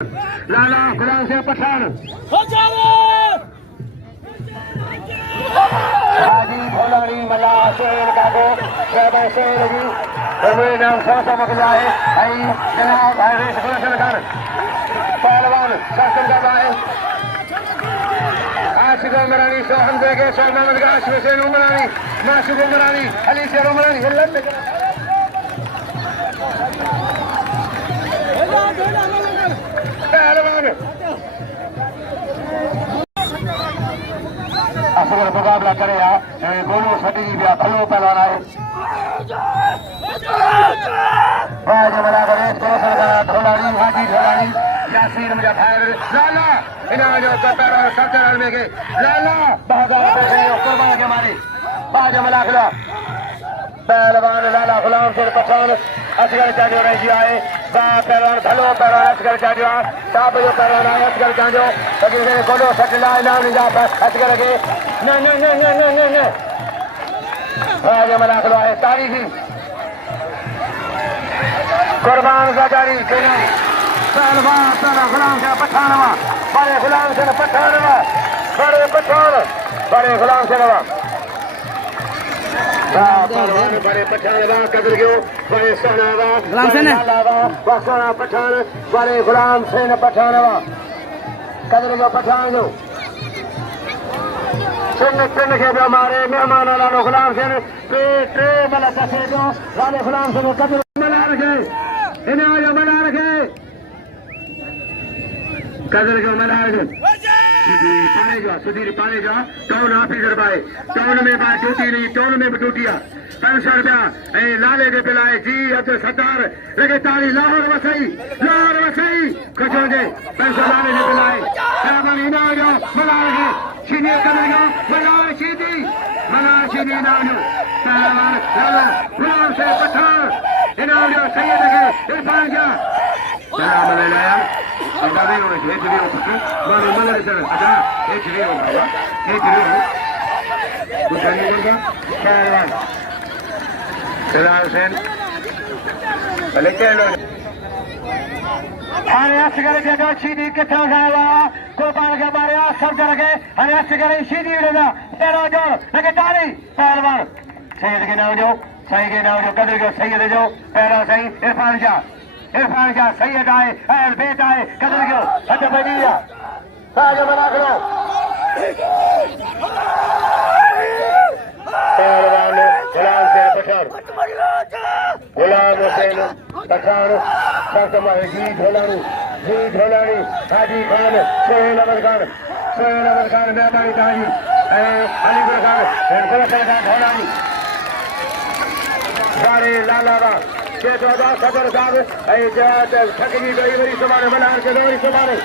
लाला गुलाम सिंह पठान हाजी भोलानी मला शेर काको शेर शेर जी मेरे नाम सासा मकलाए आई जनाब हरीश गुलशन पहलवान शासन का भाई आशिक उमरानी सोहन बेगे सोहन मोहम्मद गाश हुसैन उमरानी माशूक उमरानी अली शेर उमरानी पहलवान असगर मुकाबला करे गोलू सटी भी भलो पहलवान है ढोलानी हाजी ढोलानी यासीर मुझे फायर लाला इन्हें जो पैर सत्तर में के लाला कुर्बान के मारे बाज मलाखला पहलवान लाला गुलाम सिंह पठान असगर चाजो रही आए पहलवान भलो पहलवान असगर चाजो साहब जो पहलवान आए असगर चाजो लेकिन गोलो सटला इनाम नहीं जा असगर के न न न न न न न बाज मलाखला है तारीखी कुर्बान का जारी पहलवान गुलाम सिंह पठानवा बड़े गुलाम सिंह पठानवा बड़े पठान बड़े गुलाम सिंह बड़े पठानवा कदर क्यों बड़े सोनावा सोना पठान बड़े गुलाम सिंह पठानवा कदर जो पठान जो चिन्ह चिन्ह के जो हमारे मेहमान लालो गुलाम सिंह ट्रे वाला दसे जो लाले गुलाम सिंह कदर मना रखे इन्हें जो मना रखे कदर क्यों मना रखे सुधीर पाने जा टाउन ऑफिसर भाई टाउन में बात ड्यूटी नहीं टाउन में भी ड्यूटिया 500 रुपया लाले के पिलाए जी अब्दुल सत्तार लगे ताली लाहौर वसई खुशों के 500 लाले के पिलाए इना जो मला रखे सीनियर कदर क्यों मला सीधी ना जो पहलवान लाला गुलाम सिंह पठान इना जो सैयद के इरफान जा सलाम अलैया अगर वो है जो मानो मलर सर अच्छा एक रे हो बाबा एक रे हो कुछ नहीं बोलता पहलवान सलाम सेन भले के लो अरे असगर के जो सीधी किथा गावा कुर्बान के मारे सब करके अरे असगर सीधी उड़ेगा तेरा जो लगे ताली पहलवान सैयद के नाम जो सही के नाम जो कदर के सैयद जो पहला सही इरफान शाह सैयद आए बेट आए कदर क्यों अच्छा बजिया साज बना करो पहलवान गुलाम सिंह पठान गुलाम हुसैन पठान जी ढोलानी हाजी खान सोहेल अहमद खान मेहरबानी ताजी अलीगढ़ खान गुलशन खान ढोलानी सारे लालावा सदर साहब थकजी गई वरी सुभाणे मल्हार के वरी सुभाणे